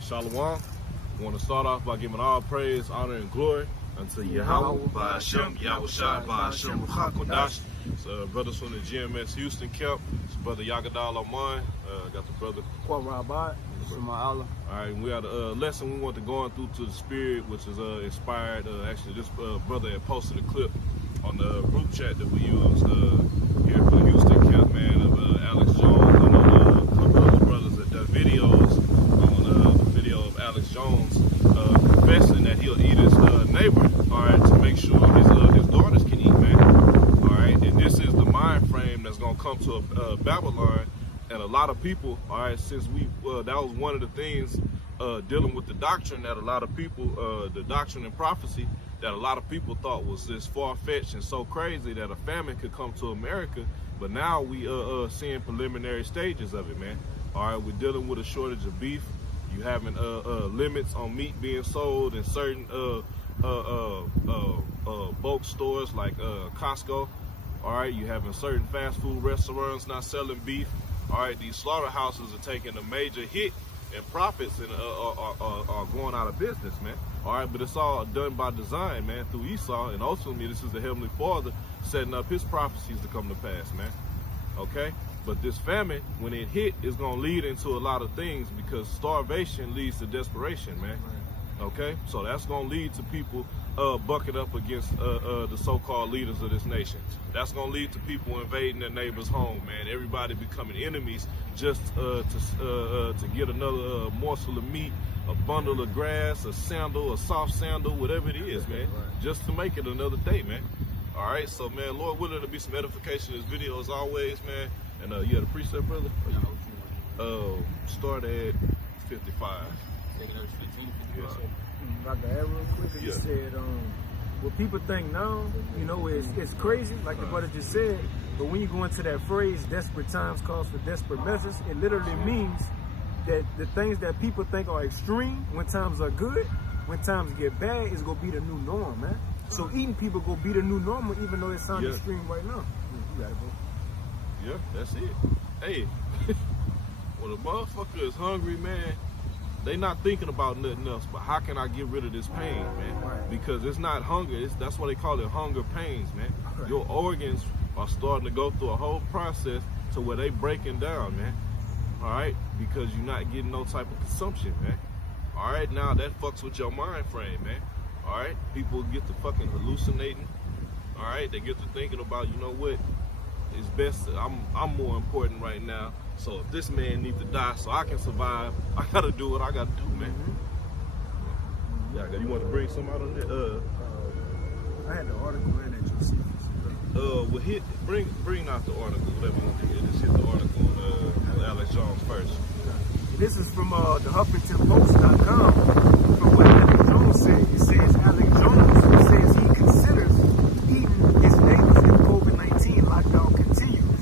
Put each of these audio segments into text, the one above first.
Shalom. I want to start off by giving all praise, honor, and glory unto Yahweh, Ba'ashem, Yahushai, Ba'ashem, Ruchakodash. It's brothers from the GMS Houston camp. It's brother Yagadal Oman. Got the brother Rabat. All right, we had a lesson we want to go on through to the spirit, which is inspired. Actually, this brother had posted a clip on the group chat that we use here for the Houston camp, man, of Alex Jones. I know a couple other brothers that done videos on the video of Alex Jones confessing that he'll eat his neighbor, all right, to make sure his daughters can eat, man. All right, and this is the mind frame that's gonna come to Babylon. And a lot of people, all right, since that was one of the things dealing with the doctrine that a lot of people, the doctrine and prophecy, that a lot of people thought was this far-fetched and so crazy that a famine could come to America. But now we seeing preliminary stages of it, man. All right, we're dealing with a shortage of beef. You having limits on meat being sold in certain bulk stores like Costco. All right, you having certain fast food restaurants not selling beef. All right, these slaughterhouses are taking a major hit in profits and are going out of business, man. All right, but it's all done by design, man, through Esau, and ultimately this is the Heavenly Father setting up his prophecies to come to pass, man. Okay, but this famine, when it hit, is gonna lead into a lot of things because starvation leads to desperation, man. Okay, so that's gonna lead to people bucking up against the so-called leaders of this nation. That's gonna lead to people invading their neighbor's home, man. Everybody becoming enemies just to get another morsel of meat, a bundle of grass, a sandal, a soft sandal, whatever it is, man, just to make it another day, man. All right, so man, Lord willing, to be some edification in this video as always, man. And you had a precept, brother? Start at 55. Yes, sir. If I can add real quick, you said, what people think now, you know, it's crazy, like the brother just said, but when you go into that phrase, desperate times calls for desperate measures, it literally means that the things that people think are extreme when times are good, when times get bad, is going to be the new norm, man. So eating people going to be the new normal, even though it sounds extreme right now. You got it, bro. Yeah, that's it. Hey, when a motherfucker is hungry, man, they not thinking about nothing else, but how can I get rid of this pain, man? Right. Because it's not hunger, that's why they call it hunger pains, man. Right. Your organs are starting to go through a whole process to where they breaking down, man. All right, because you're not getting no type of consumption, man. All right, now that fucks with your mind frame, man. All right, people get to fucking hallucinating. All right, they get to thinking about, you know what, it's best, I'm more important right now. So if this man needs to die so I can survive, I gotta do what I gotta do, man. Yeah, you want to bring some out of that? I had the article in at Josephus. Well, bring out the article, whatever you want to get. Just hit the article on Alex Jones first. This is from the HuffingtonPost.com. From what Alex Jones said, it says Alex Jones says he considers eating his neighbors if COVID-19 lockdown continues.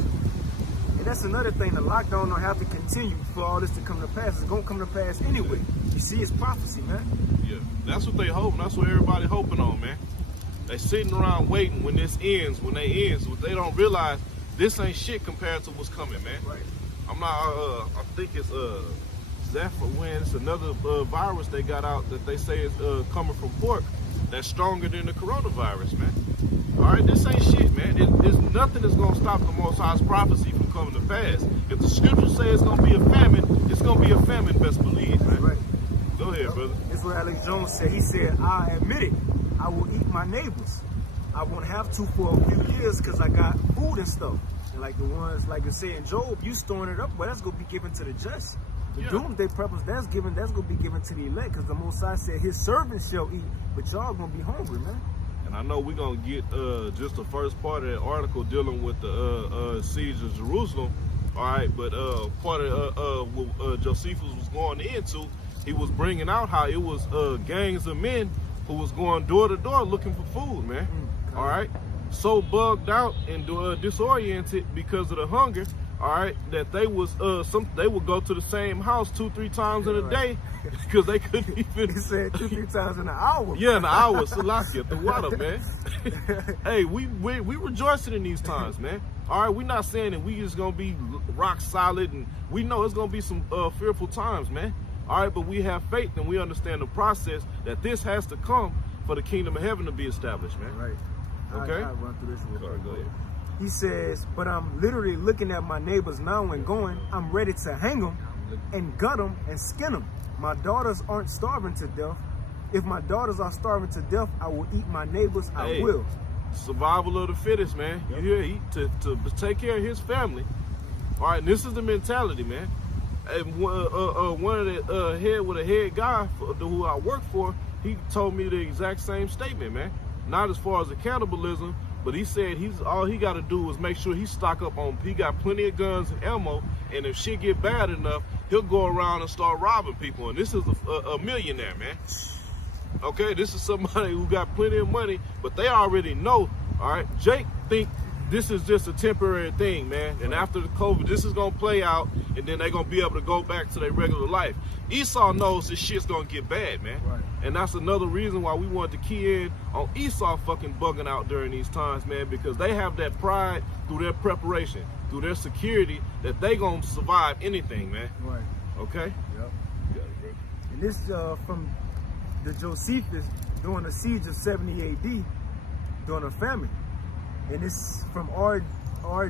And that's another thing, the lockdown don't have to continue for all this to come to pass. It's gonna come to pass anyway. You see, it's prophecy, man. Yeah, that's what they hope. That's what everybody hoping on, man. They sitting around waiting when this ends, when they ends. What they don't realize, this ain't shit compared to what's coming, man. Right. I'm not, I think it's Zephyr, it's another virus they got out that they say is coming from pork that's stronger than the coronavirus, man. All right, this ain't shit, man. There's nothing that's gonna stop the Most High's prophecy from coming to pass. If the scriptures say it's gonna be a famine, it's gonna be a famine, best believe, man. Right. Go ahead, brother. This is what Alex Jones said. He said, I admit it, I will eat my neighbors. I won't have to for a few years because I got food and stuff. And like the ones, like you say in Job, you storing it up, well, that's going to be given to the just. The doomsday purpose, that's going to be given to the elect, because the Most High said his servants shall eat, but y'all going to be hungry, man. And I know we're going to get just the first part of that article dealing with the siege of Jerusalem. All right, but part of what Josephus was going into, he was bringing out how it was gangs of men who was going door to door looking for food, man. All right, so bugged out and disoriented because of the hunger. All right, that they was they would go to the same house 2-3 times in a day because they couldn't even. He said 2-3 times in an hour. Yeah, in an hour. Salakia, the water, man. Hey, we rejoicing in these times, man. All right, we're not saying that we just gonna be rock solid, and we know it's gonna be some fearful times, man. All right, but we have faith and we understand the process that this has to come for the kingdom of heaven to be established, man. Right. Okay. I'll run through this real quick. Go ahead. He says, but I'm literally looking at my neighbors now and going, I'm ready to hang them and gut them and skin them. My daughters aren't starving to death. If my daughters are starving to death, I will eat my neighbors. I will. Survival of the fittest, man. Yep. You hear? To take care of his family. All right, and this is the mentality, man. And one of the head guy who I work for, he told me the exact same statement, man. Not as far as the cannibalism, but he said all he got to do is make sure he stock up on. He got plenty of guns and ammo, and if shit get bad enough, he'll go around and start robbing people. And this is a millionaire, man. Okay, this is somebody who got plenty of money, but they already know. All right, Jake think this is just a temporary thing, man. And after the COVID, this is gonna play out, and then they're gonna be able to go back to their regular life. Esau knows this shit's gonna get bad, man. Right. And that's another reason why we wanted to key in on Esau fucking bugging out during these times, man, because they have that pride through their preparation, through their security, that they gonna survive anything, man. Right. Okay? Yep. And this from the Josephus during the siege of 70 AD, during a famine. And it's from rgjeib.com.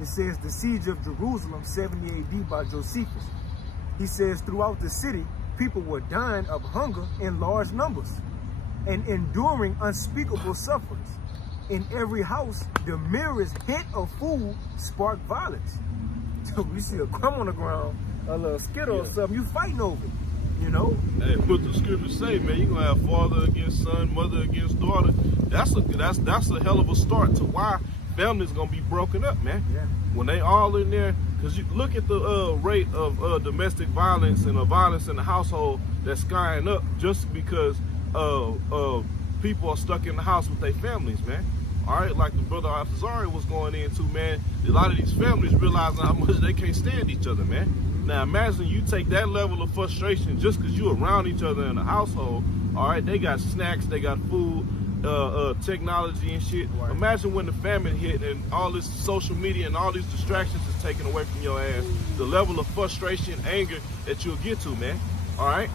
It says the siege of Jerusalem, 70 AD by Josephus. He says throughout the city, people were dying of hunger in large numbers and enduring unspeakable sufferings. In every house, the merest hint of food sparked violence. So we see a crumb on the ground, a little skittle or something, you fighting over it. You know? Hey, what the scriptures say, man, you're gonna have father against son, mother against daughter. That's a hell of a start to why families gonna be broken up, man. Yeah. When they all in there, because you look at the rate of domestic violence and violence in the household that's skying up just because people are stuck in the house with their families, man. All right, like the brother Afazari was going into, man, a lot of these families realizing how much they can't stand each other, man. Now imagine you take that level of frustration just because you're around each other in a household. All right, they got snacks, they got food, technology and shit. Right. Imagine when the famine hit and all this social media and all these distractions is taken away from your ass. The level of frustration, anger that you'll get to, man. All right,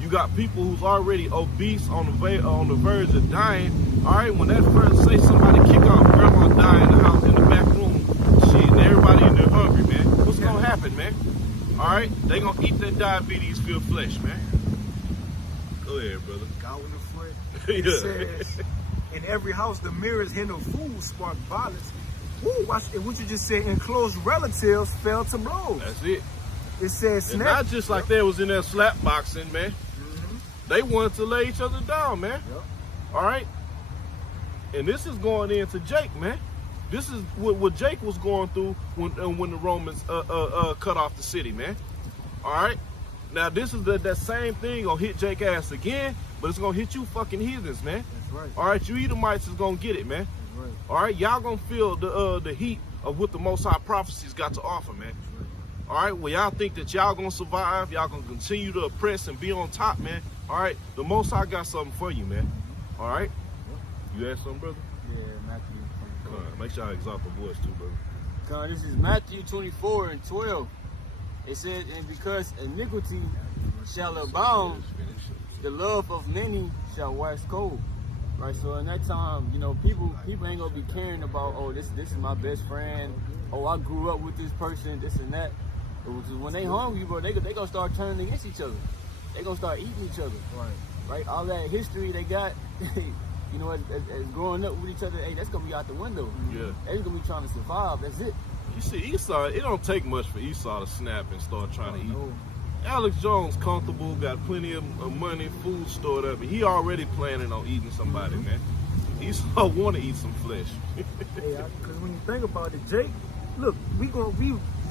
you got people who's already obese on the verge of dying. All right, when that first say somebody kick off grandma dying in the house in the back room, shit, and everybody in there hungry, man. What's gonna happen, man? All right, they gonna eat that diabetes-filled flesh, man. Go ahead, brother. Cow in the foot. Yeah. It says, in every house, the merest hint of food sparked violence. Woo, watch it. What you just said, and close relatives fell to blows. That's it. It says, And not just like they was in there slap boxing, man. They wanted to lay each other down, man. Yep. All right. And this is going into Jake, man. This is what Jake was going through when the Romans cut off the city, man. All right. Now this is that same thing gonna hit Jake ass again, but it's gonna hit you fucking heathens, man. That's right. All right, you Edomites is gonna get it, man. That's right. All right, y'all gonna feel the heat of what the Most High prophecies got to offer, man. All right, well y'all think that y'all gonna survive, y'all gonna continue to oppress and be on top, man. All right, the Most High got something for you, man. All right, you had something, brother? Yeah, Matthew. Come on, make sure I exalt the voice too, brother. This is Matthew 24:12. It says, and because iniquity shall abound, the love of many shall wax cold. Right, so in that time, you know, people ain't gonna be caring about, oh, this is my best friend, oh, I grew up with this person, this and that. Because when they hungry, bro, they gonna start turning against each other. They gonna start eating each other. Right, all that history they got, you know, as growing up with each other, hey, that's gonna be out the window. Yeah. They're gonna be trying to survive. That's it. You see, Esau, it don't take much for Esau to snap and start trying to eat. No. Alex Jones comfortable, got plenty of money, food stored up. He already planning on eating somebody, man. Esau want to eat some flesh. Because when you think about it, Jake, look, we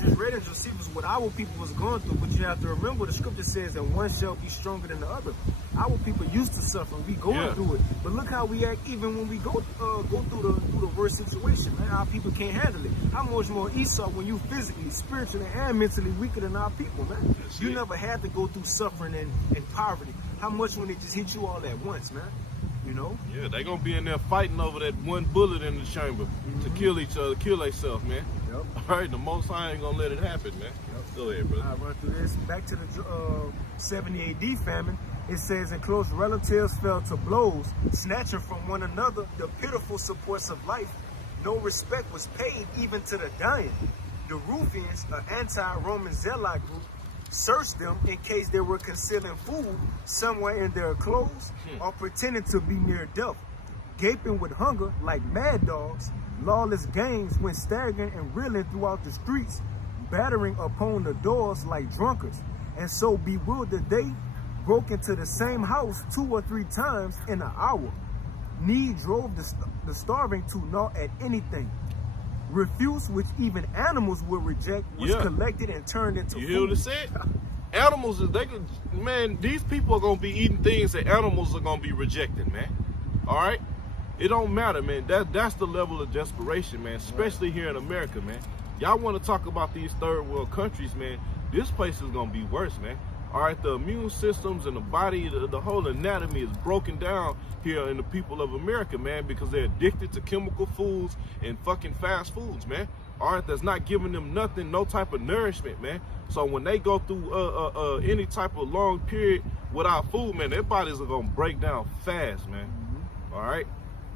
just read in Josephus what our people was going through, but you have to remember the scripture says that one shall be stronger than the other. Our people used to suffer, we going through it. But look how we act even when we go through the worst situation, man. Our people can't handle it. How much more Esau when you physically, spiritually, and mentally weaker than our people, man? You never had to go through suffering and poverty. How much when it just hit you all at once, man? You know? Yeah, they gonna be in there fighting over that one bullet in the chamber to kill each other, kill themselves, man. Yep. All right, the Most High ain't gonna let it happen, man. Yep. Go ahead, brother. I'll run through this. Back to the 70 AD famine. It says, and close relatives fell to blows, snatching from one another the pitiful supports of life. No respect was paid even to the dying. The Ruffians, an anti-Roman zealot group, searched them in case they were concealing food somewhere in their clothes or pretending to be near death. Gaping with hunger like mad dogs, lawless gangs went staggering and reeling throughout the streets, battering upon the doors like drunkards. And so bewildered they broke into the same house 2 or 3 times in an hour. Need drove the starving to gnaw at anything. Refuse, which even animals would reject, was collected and turned into food. You hear what it said? Animals, man, these people are gonna be eating things that animals are gonna be rejecting, man. All right? It don't matter, man. That's the level of desperation, man, especially here in America, man. Y'all want to talk about these third world countries, man. This place is gonna be worse, man. All right, the immune systems and the body, the whole anatomy is broken down here in the people of America, man, because they're addicted to chemical foods and fucking fast foods, man. All right, that's not giving them nothing, no type of nourishment, man. So when they go through any type of long period without food, man, their bodies are gonna break down fast, man. All right.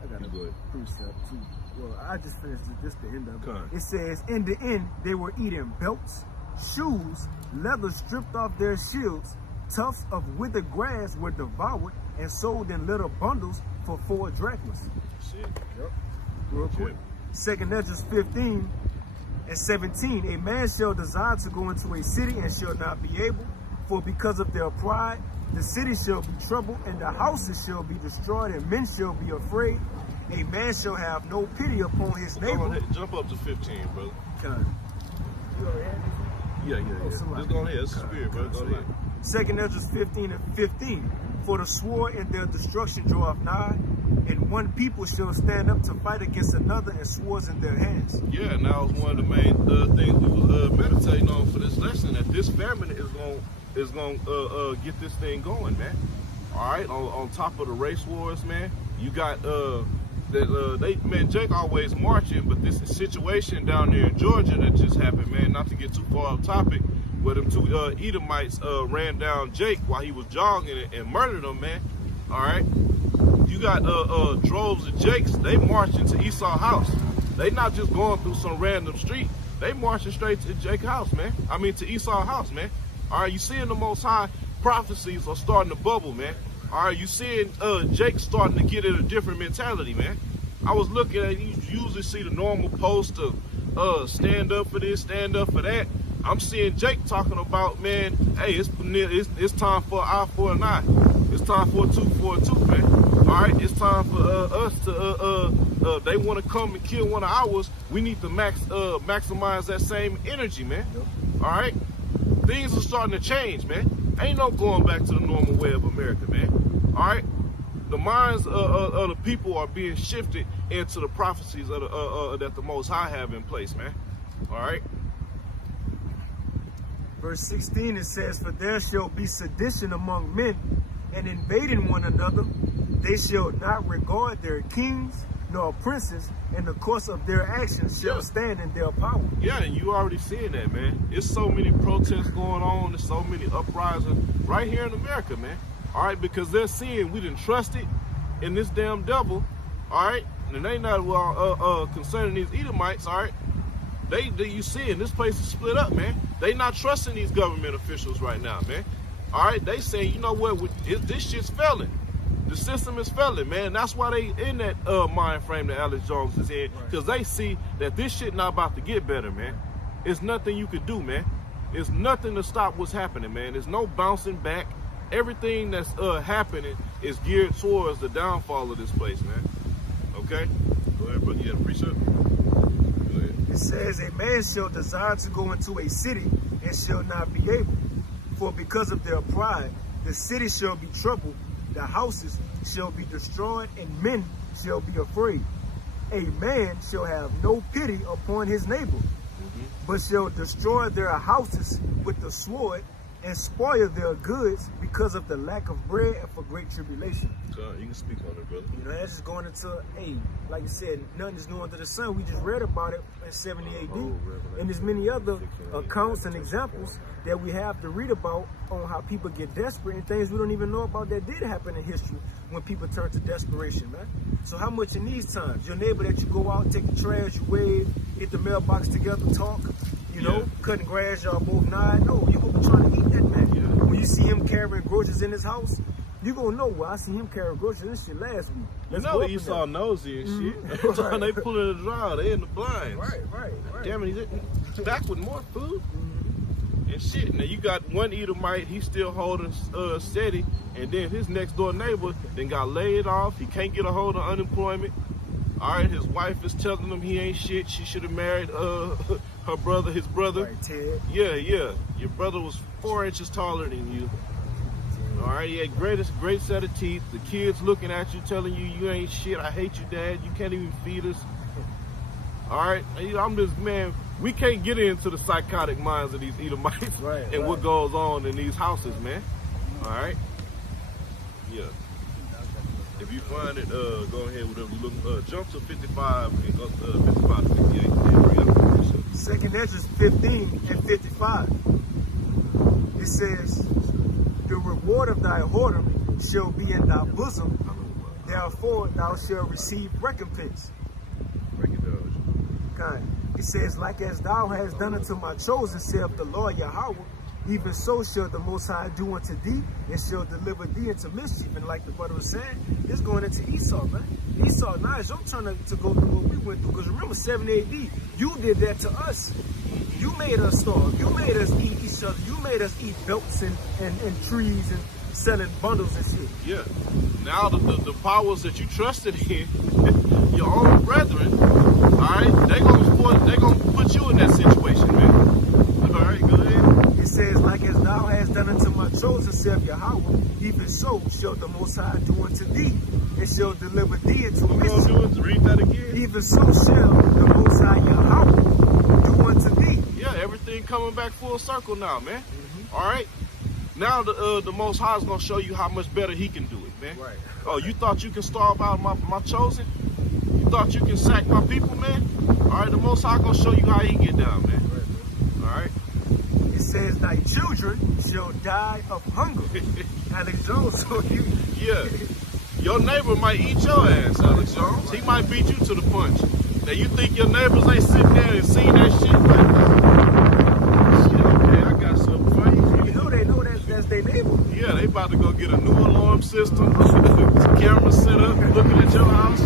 I got a good precept too. Well, I just finished this the end of it. Okay. It says, in the end, they were eating belts, shoes, leather stripped off their shields, tufts of withered grass were devoured and sold in little bundles for 4 drachmas. Shit. Yep. Real quick. 2nd Esdras 15 and 17. A man shall desire to go into a city and shall not be able, for because of their pride, the city shall be troubled, and the houses shall be destroyed, and men shall be afraid. A man shall have no pity upon his neighbor. Jump up to 15, brother. Kind. You already had it? Yeah. Just go ahead. It's the spirit, brother. Go ahead. 2nd Esdras 15 and 15. For the sword in their destruction draweth nigh, and one people shall stand up to fight against another, and swords in their hands. Yeah, and that was one of the main things we was meditating on for this lesson, that this famine is going to get this thing going, man. All right, on top of the race wars, man, you got Jake always marching, but this situation down there in Georgia that just happened, man, not to get too far off topic, where them 2 Edomites ran down Jake while he was jogging and murdered him, man. All right, you got droves of Jakes. They marching to Esau's house. They not just going through some random street. They marching straight to Jake's house, man. I mean to Esau's house, man. All right, you seeing the Most High prophecies are starting to bubble, man. All right, you seeing Jake starting to get in a different mentality, man. I was looking at, you usually see the normal post of stand up for this, stand up for that. I'm seeing Jake talking about, man, hey, it's time for an eye for an eye. It's time for a tooth for a tooth, man. All right, it's time for us to, they want to come and kill one of ours. We need to maximize that same energy, man. All right, things are starting to change, man. Ain't no going back to the normal way of America, man. All right, the minds of the people are being shifted into the prophecies of that the Most High have in place, man. All right. Verse 16, it says, for there shall be sedition among men, and invading one another. They shall not regard their kings nor princes, and the course of their actions shall stand in their power. Yeah, and you already seeing that, man. There's so many protests going on. There's so many uprisings right here in America, man. All right, because they're seeing we didn't trust it in this damn devil. All right, and they not concerning these Edomites. All right, you seeing this place is split up, man. They not trusting these government officials right now, man. All right, they saying, you know what, this shit's failing. The system is failing, man. That's why they in that mind frame that Alex Jones is in, because they see that this shit not about to get better, man. It's nothing you could do, man. It's nothing to stop what's happening, man. There's no bouncing back. Everything that's happening is geared towards the downfall of this place, man. Okay? Go ahead, brother. You had a precept? Go ahead. It says, a man shall desire to go into a city and shall not be able. For because of their pride, the city shall be troubled, the houses shall be destroyed, and men shall be afraid. A man shall have no pity upon his neighbor, but shall destroy their houses with the sword, and spoil their goods because of the lack of bread and for great tribulation. You can speak on it, brother. You know, that's just going into, like you said, nothing is new under the sun. We just read about it in 70 AD. And there's many other accounts and examples that we have to read about on how people get desperate and things we don't even know about that did happen in history when people turn to desperation, man. So how much in these times? Your neighbor that you go out, take the trash, you wave, hit the mailbox together, talk, you know, cutting grass, y'all both nod. No, you gonna be trying to eat that man. Yeah. When you see him carrying groceries in his house, you gonna know, well, I see him carry groceries and shit last week. You know Esau nosy and shit. Every time they pull in the drawer, they in the blinds. Right. Damn it, he's back with more food and shit. Now you got one Edomite, he's still holding steady, and then his next door neighbor then got laid off. He can't get a hold of unemployment. All right, his wife is telling him he ain't shit. She should have married her brother, his brother. Right, Ted. Yeah. Your brother was 4 inches taller than you. All right, he had great set of teeth. The kids looking at you, telling you you ain't shit. I hate you, Dad. You can't even feed us. All right, I'm just, man, we can't get into the psychotic minds of these Edomites and what goes on in these houses, man. All right? Yeah. If you find it, go ahead with it. Look, jump to 55 and go 55 to 58. Second Ezra 15 and 55. It says, the reward of thy whoredom shall be in thy bosom, therefore thou shalt receive recompense. It says, like as thou hast done unto my chosen, saith the Lord Yahweh, even so shall the Most High do unto thee, and shall deliver thee into mischief. And like the brother was saying, it's going into Esau, man. Esau, now it's your turn to go through what we went through. Because remember, 70 AD, you did that to us. You made us starve. You made us eat each other. You made us eat belts and trees and selling bundles and shit. Yeah. Now the powers that you trusted in, your own brethren, all right, they gonna put you in that situation, man. All right, go ahead. It says, like as thou hast done unto my chosen, saith Yahweh, even so shall the Most High do unto thee, and shall deliver thee into mischief. Read that again. Even so shall the Most High Yahweh do unto thee. Yeah, everything coming back full circle now, man. All right. Now the Most High is gonna show you how much better He can do it, man. Right. Oh, you thought you can starve out my chosen? You thought you can sack my people, man? All right, the Most High gonna show you how He get down, man. All right. It says, thy children shall die of hunger. Alex Jones told you. Yeah. Your neighbor might eat your ass, Alex Jones. He might beat you to the punch. Now you think your neighbors ain't sitting there and seeing that shit? Like, shit, okay, I got something for you. You know they know that's their neighbor. Yeah, they about to go get a new alarm system, camera set up, looking at your house.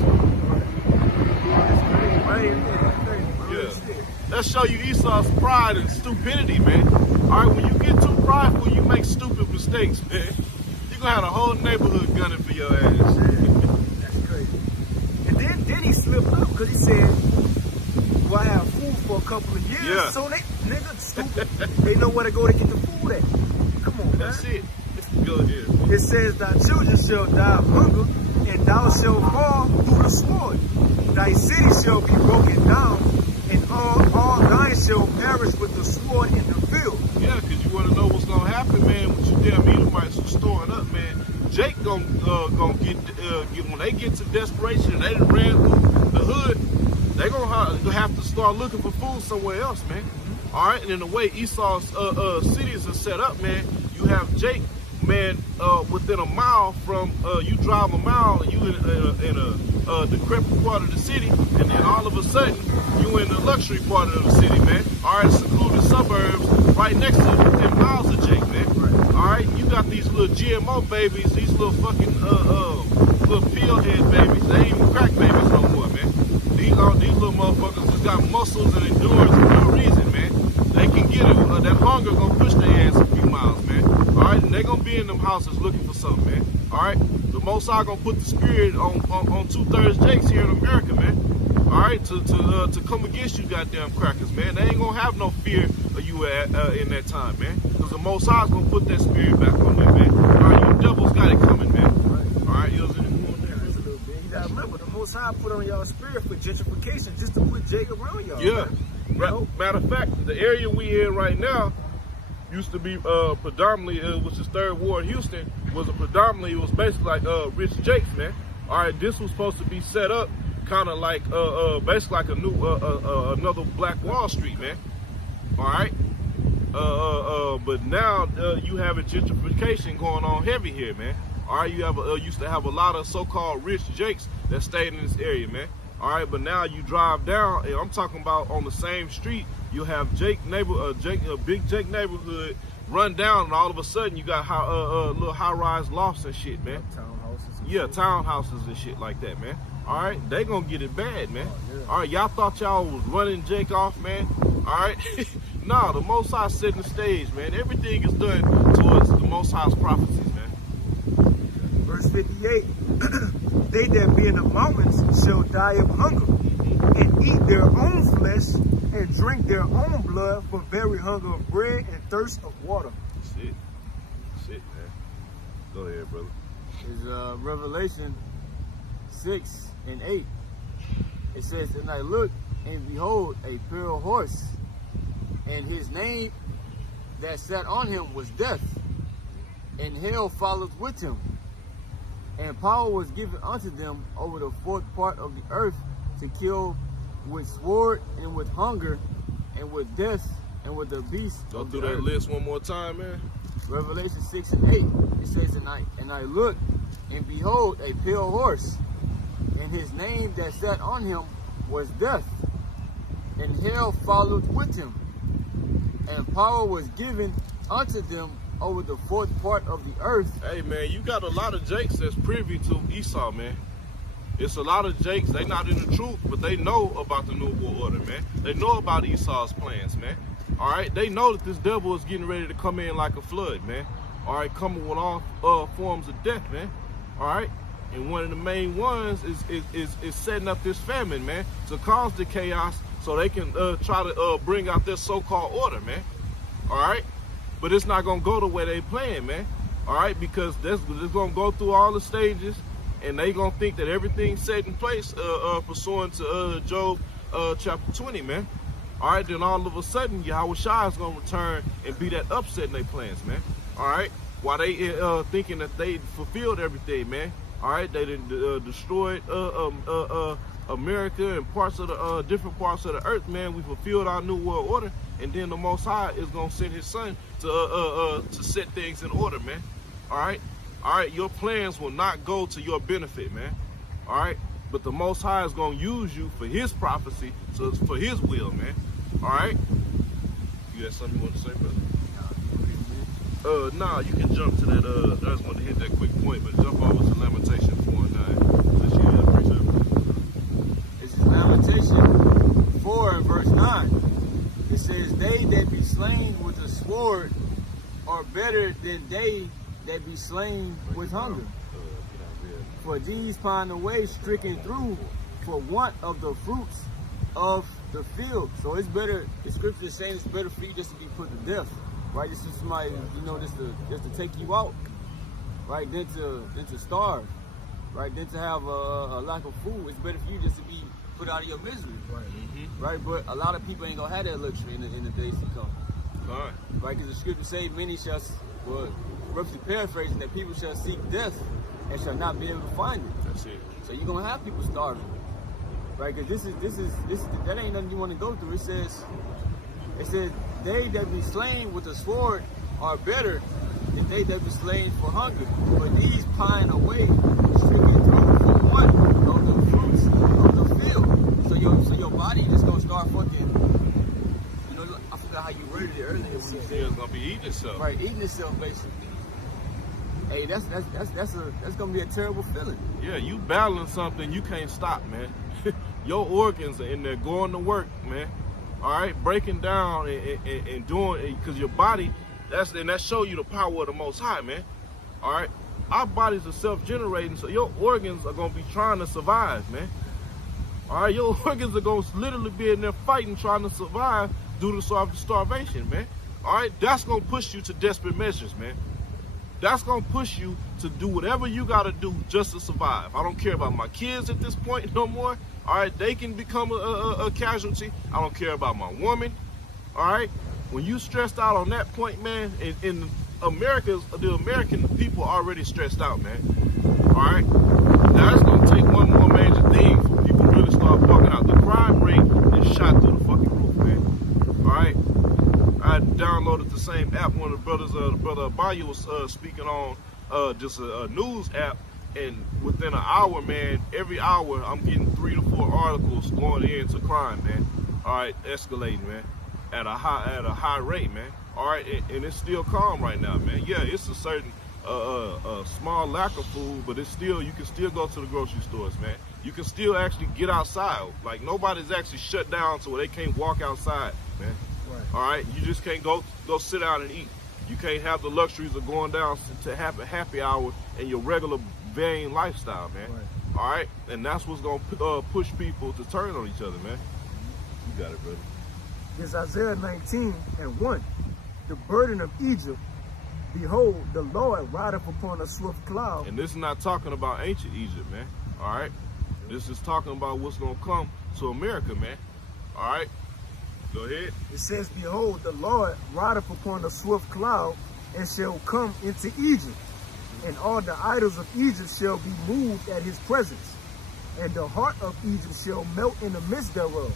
Yeah. Let's show you Esau's pride and stupidity, man. All right, when you get too prideful, you make stupid mistakes, man. You're gonna have a whole neighborhood gunning for your ass. That's crazy. And then he slipped up because he said, well, I have food for a couple of years. Yeah. So niggas stupid. They know where to go to get the food at. Come on, man. That's it. Go ahead. It says, thy children shall die of hunger, and thou shalt fall through the sword. Thy city shall be broken down, and all thine shall perish with the sword in the field. Yeah, because you want to know what's gonna happen, man. With you damn Edomites who storing up, man. Jake gonna get when they get to desperation and they done ran through the hood, they gonna have to start looking for food somewhere else, man. All right, and in the way Esau's cities are set up, man, you have Jake, man, within a mile from you drive a mile and you in a decrepit part of the city, and then all of a sudden you in the luxury part of the city, man. All right, secluded suburbs right next to 10 miles of Jake, man. Right. All right, you got these little GMO babies, these little fucking little peel head babies. They ain't even crack babies no more, man. These little motherfuckers just got muscles and endurance for no reason, man. They can get it. That hunger gonna push their ass a few miles, man. All right, and they gonna be in them houses looking for something, man. All right, the Most High gonna put the spirit on 2/3 Jakes here in America, man. All right, to come against you, goddamn crackers, man. They ain't gonna have no fear of you in that time, man. Because the Most High's gonna put that spirit back on them, man. All right, you devils got it coming, man. All right, you gotta remember, the Most High put on y'all spirit for gentrification, just to put Jake around y'all. Yeah. Man. Matter of fact, the area we in right now, used to be predominantly, which is Third Ward, Houston, it was basically like Rich Jake's, man. All right, this was supposed to be set up kind of like basically like a new another Black Wall Street, man. All right, but now you have a gentrification going on heavy here, man. All right, you have used to have a lot of so-called Rich Jakes that stayed in this area, man. All right, but now you drive down, and I'm talking about on the same street, you have Big Jake neighborhood run down, and all of a sudden you got little high-rise lofts and shit, man. Yeah, townhouses and shit like that, man. All right, they gonna get it bad, man. All right, y'all thought y'all was running Jake off, man. All right, nah, the Most High setting the stage, man. Everything is done towards the Most High's prophecies, man. Verse 58, they that be in the mountains shall die of hunger, and eat their own flesh, and drink their own blood for very hunger of bread and thirst of water. Shit, man. Go ahead, brother. Is Revelation 6 and 8. It says, and I looked, and behold, a pale horse, and his name that sat on him was Death, and hell followed with him. And power was given unto them over the fourth part of the earth to kill with sword and with hunger and with death and with the beast. Go through that list one more time, man. Revelation 6 and 8. It says, and I looked, and behold, a pale horse, and his name that sat on him was Death, and hell followed with him. And power was given unto them over the fourth part of the earth. Hey, man, you got a lot of Jakes that's privy to Esau, man. It's a lot of Jakes, they not in the truth, but they know about the New World Order, man. They know about Esau's plans, man. All right, they know that this devil is getting ready to come in like a flood, man. All right, coming with all forms of death, man. All right, and one of the main ones is setting up this famine, man, to cause the chaos so they can try to bring out this so-called order, man. All right, but it's not gonna go the way they plan, man. All right, because it's gonna go through all the stages, and they gonna think that everything's set in place pursuant to Job chapter 20, man. All right, then all of a sudden, Yahweh Shai is gonna return and be that upset in their plans, man. All right, while they thinking that they fulfilled everything, man. All right, they destroyed America and parts of the different parts of the earth, man. We fulfilled our new world order, and then the Most High is gonna send His Son to set things in order, man. All right, your plans will not go to your benefit, man. All right, but the Most High is gonna use you for His prophecy, so it's for His will, man. All right. You got something you want to say, brother? Nah, you can jump to that. I just want to hit that quick point, but jump over to Lamentation 4:9. This is Lamentation 4 and verse 9. It says, they that be slain with the sword are better than they that be slain with hunger. For these pine away stricken through for want of the fruits of the field. So it's better, the scripture is saying it's better for you just to be put to death. Right, this is somebody, you know, just to take you out, right? Than to starve, right? Than to have a lack of food. It's better for you just to be put out of your misery, right? Right, but a lot of people ain't gonna have that luxury in the days to come, right? Because the scripture say, many shall, well, roughly paraphrasing, that people shall seek death and shall not be able to find it. That's it. So you're gonna have people starving, right? Because this is that ain't nothing you want to go through. It says, they that be slain with the sword are better than they that be slain for hunger. But these pine away, stricken through for want of the fruits of the field. So your body just gonna start fucking, you know, I forgot how you worded it earlier when you said it's gonna be eating itself. Right, eating itself basically. Hey, that's gonna be a terrible feeling. Yeah, you battling something you can't stop, man. Your organs are in there going to work, man. All right, breaking down and doing it, because your body, that show you the power of the Most High, man. All right, our bodies are self-generating, so your organs are gonna be trying to survive, man. All right, your organs are gonna literally be in there fighting, trying to survive due to starvation, man. All right, that's gonna push you to desperate measures, man. That's gonna push you to do whatever you gotta do just to survive. I don't care about my kids at this point no more. All right, they can become a casualty. I don't care about my woman. All right, when you stressed out on that point, man, in America, the American people already stressed out, man. All right, now it's gonna take one more major thing for people to really start walking out. The crime rate is shot through the fucking roof, man. All right, I downloaded the same app. One of the brothers, brother Abayo was speaking on just a news app, and within an hour, man, every hour I'm getting 3 to 4 articles going into crime, man. All right, escalating, man, at a high rate, man. All right, and it's still calm right now, man. Yeah, it's a certain small lack of food, but it's still, you can still go to the grocery stores, man. You can still actually get outside. Like, nobody's actually shut down to where they can't walk outside, man. Right. All right, you just can't go sit down and eat. You can't have the luxuries of going down to have a happy hour in your regular vain lifestyle, man. Right. All right, and that's what's gonna push people to turn on each other, man. You got it, brother. It's Isaiah 19:1. The burden of Egypt, behold, the Lord rideth upon a swift cloud. And this is not talking about ancient Egypt, man. All right, this is talking about what's gonna come to America, man. All right, go ahead. It says, behold, the Lord rideth upon a swift cloud, and shall come into Egypt, and all the idols of Egypt shall be moved at his presence, and the heart of Egypt shall melt in the midst thereof.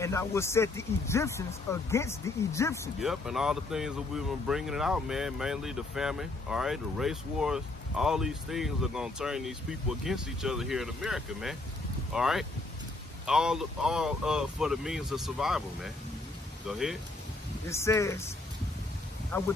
And I will set the Egyptians against the Egyptians. Yep, and all the things that we've been bringing it out, man, mainly the famine, all right, the race wars, all these things are going to turn these people against each other here in America, man. All right, all for the means of survival, man. Go ahead. It says, I will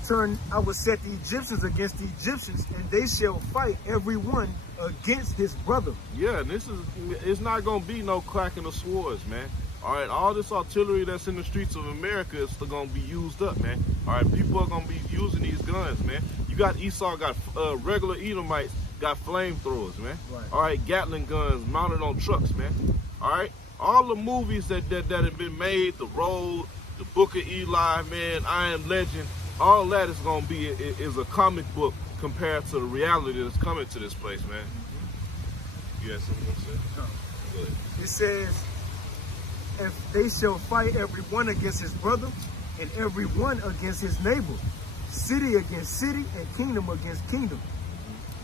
set the Egyptians against the Egyptians, and they shall fight every one against his brother. Yeah, and it's not going to be no clacking of swords, man. All right, all this artillery that's in the streets of America is still gonna be used up, man. All right, people are gonna be using these guns, man. You got Esau, got regular Edomites, got flamethrowers, man. Right. All right, Gatling guns mounted on trucks, man. All right, all the movies that have been made, The Road, The Book of Eli, man, I Am Legend, all that is gonna be is a comic book compared to the reality that's coming to this place, man. You got something to say? No. Go ahead. It says, if they shall fight every one against his brother, and every one against his neighbor, city against city, and kingdom against kingdom.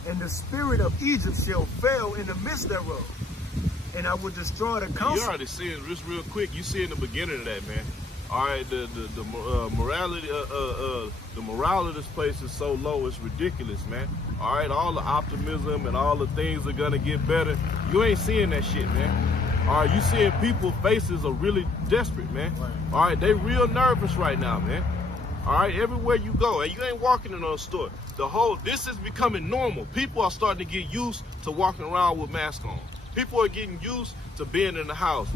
And the spirit of Egypt shall fail in the midst thereof, and I will destroy the council. You already see it just real quick. You see in the beginning of that, man. All right, the morality of this place is so low, it's ridiculous, man. All right, all the optimism and all the things are gonna get better. You ain't seeing that shit, man. All right, you seeing people's faces are really desperate, man. Right. All right, they real nervous right now, man. All right, everywhere you go, and you ain't walking in a store. This is becoming normal. People are starting to get used to walking around with masks on. People are getting used to being in the house,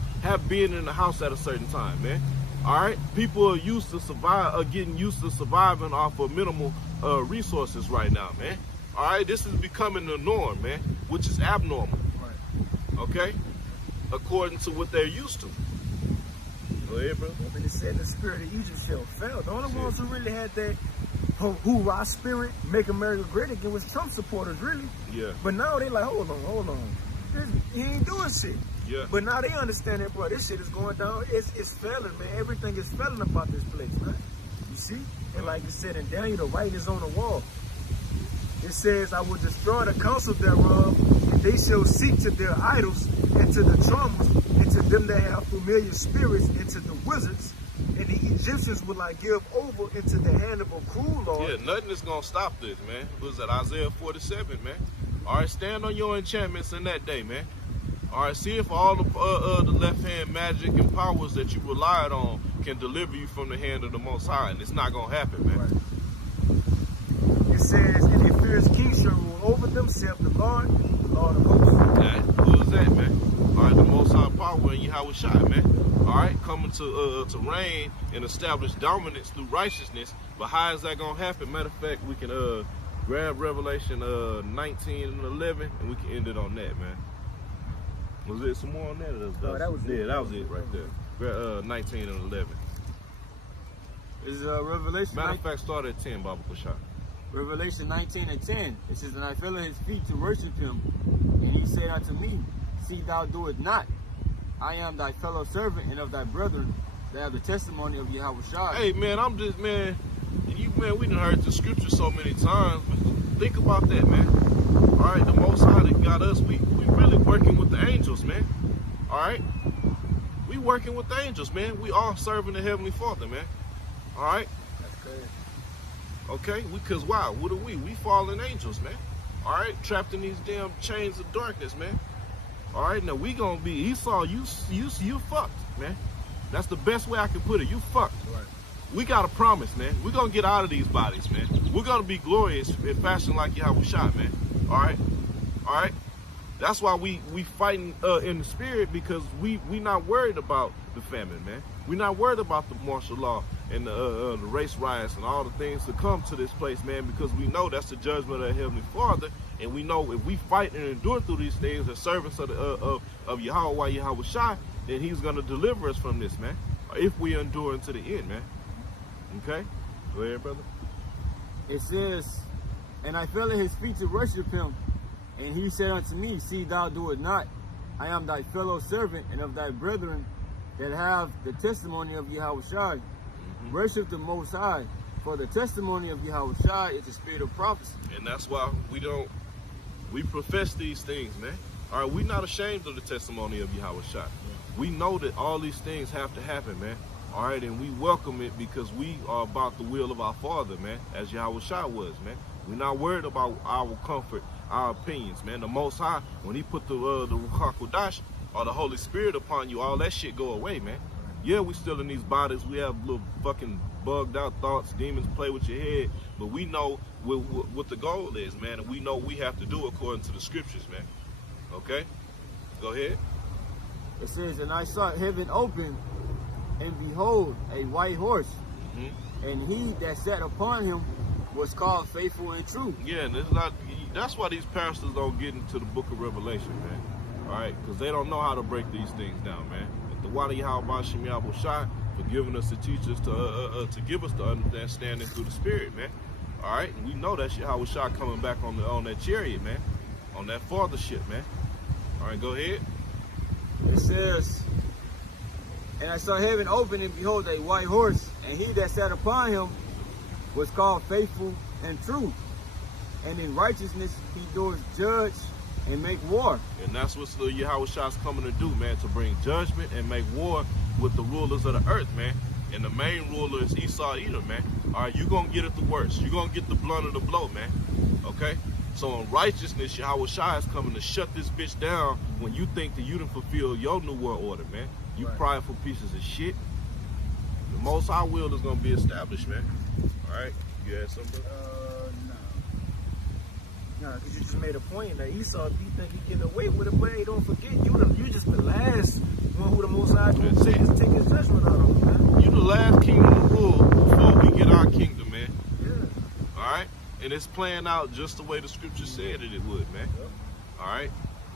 being in the house at a certain time, man. All right, people are getting used to surviving off of minimal resources right now, man. All right, this is becoming the norm, man, which is abnormal. Right. Okay, according to what they're used to. Go ahead, bro. But it said the spirit of Egypt shall fail. The only ones who really had that hoorah spirit, make America great again, was Trump supporters, really. Yeah. But now they like, hold on. He ain't doing shit. Yeah. But now they understand that, bro, this shit is going down. It's failing, man. Everything is failing about this place, man. You see? And like it said in Daniel, the writing is on the wall. It says, I will destroy the counsel thereof, and they shall seek to their idols, and to the charmers, and to them that have familiar spirits, and to the wizards, and the Egyptians will I give over into the hand of a cruel Lord. Yeah, nothing is gonna stop this, man. What was that, Isaiah 47, man? All right, stand on your enchantments in that day, man. All right, see if all the left-hand magic and powers that you relied on can deliver you from the hand of the Most High, and it's not gonna happen, man. Right. It says, and a fierce king shall rule over them, saith the Lord of hosts. Who is that, man? All right, the Most High power in Yahweh Shai, man. All right, coming to reign and establish dominance through righteousness. But how is that gonna happen? Matter of fact, we can grab Revelation 19 and 11, and we can end it on that, man. Was there some more on that? No, that was it. Yeah, that was it right there. 19 and 11. Is Revelation. Matter of fact, start at 10, Baba Kushai. Revelation 19 and 10. It says, and I fell at his feet to worship him, and he said unto me, see thou do it not. I am thy fellow servant and of thy brethren They have the testimony of Yahweh Shai. Hey man, I'm just man, we done heard the scripture so many times. Think about that, man. All right, the Most High that got us, we really working with the angels, man. All right, we working with the angels, man. We all serving the Heavenly Father, man. All right. That's crazy. Okay, because why? What are we? We fallen angels, man. All right, trapped in these damn chains of darkness, man. All right, now we gonna be Esau. You fucked, man. That's the best way I can put it. You fucked. Right. We got a promise, man. We're gonna get out of these bodies, man. We're gonna be glorious in fashion like Yahweh Shai, man. All right, all right. That's why we fighting in the spirit, because we not worried about the famine, man. We're not worried about the martial law and the race riots and all the things that come to this place, man, because we know that's the judgment of the Heavenly Father, and we know if we fight and endure through these things as servants of Yahweh Shai, then He's gonna deliver us from this, man. If we endure unto the end, man. Okay, go ahead, brother. It says, and I fell at his feet to worship him, and he said unto me, see thou do it not. I am thy fellow servant and of thy brethren that have the testimony of Yahweh Shai. Worship the Most High, for the testimony of Yahweh Shai is the spirit of prophecy. And that's why we profess these things, man. All right, we're not ashamed of the testimony of Yahweh Shai. We know that all these things have to happen, man. All right, and we welcome it because we are about the will of our Father, man, as Yahweh Shai was, man. We're not worried about our comfort, our opinions, man. The Most High, when He put the Ruach HaKodesh, or the Holy Spirit upon you, all that shit go away, man. Yeah, we still in these bodies. We have little fucking bugged out thoughts. Demons play with your head. But we know what the goal is, man. And we know we have to do according to the scriptures, man. Okay? Go ahead. It says, and I saw heaven open, and behold, a white horse. And he that sat upon him was called Faithful and True. Yeah, and that's why these pastors don't get into the book of Revelation, man. All right? Because they don't know how to break these things down, man. The Wadi Yahweh Shai for giving us the teachers to give us the understanding through the Spirit, man. All right, and we know that's Yahweh Shai coming back on that chariot, man, on that fathership, man. All right, go ahead. It says, and I saw heaven open, and behold, a white horse, and he that sat upon him was called Faithful and True, and in righteousness he doeth judge and make war. And that's what the Yahweh Shai's coming to do, man, to bring judgment and make war with the rulers of the earth, man. And the main ruler is Esau Edom, man. All right, you're going to get it the worst. You're going to get the blunt of the blow, man. Okay? So in righteousness, Yahweh Shai is coming to shut this bitch down when you think that you done fulfill your new world order, man. You prideful pieces of shit. The Most High will is going to be established, man. All right? You had something? No, because you just made a point that Esau, you think he getting away with it, but hey, don't forget, you just the last one who the Most High going to take his judgment out on, man. You the last kingdom to rule before we get our kingdom, man. Yeah. All right? And it's playing out just the way the scripture said that it would, man. Yep. All right?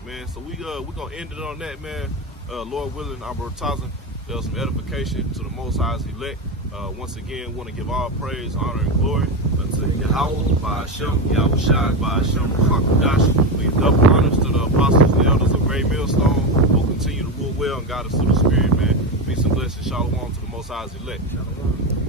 Man, so we're going to end it on that, man. Lord willing, our Taza, there's some edification to the Most High's elect. Once again, want to give all praise, honor, and glory unto Yahweh, by Hashem, Yahweh Shai, by Hashem, HaKodesh. We double honors to the apostles and elders of Great Millstone, who will continue to rule well and guide us through the Spirit, man. Peace and blessings. Shalom to the Most High's elect. Shalom.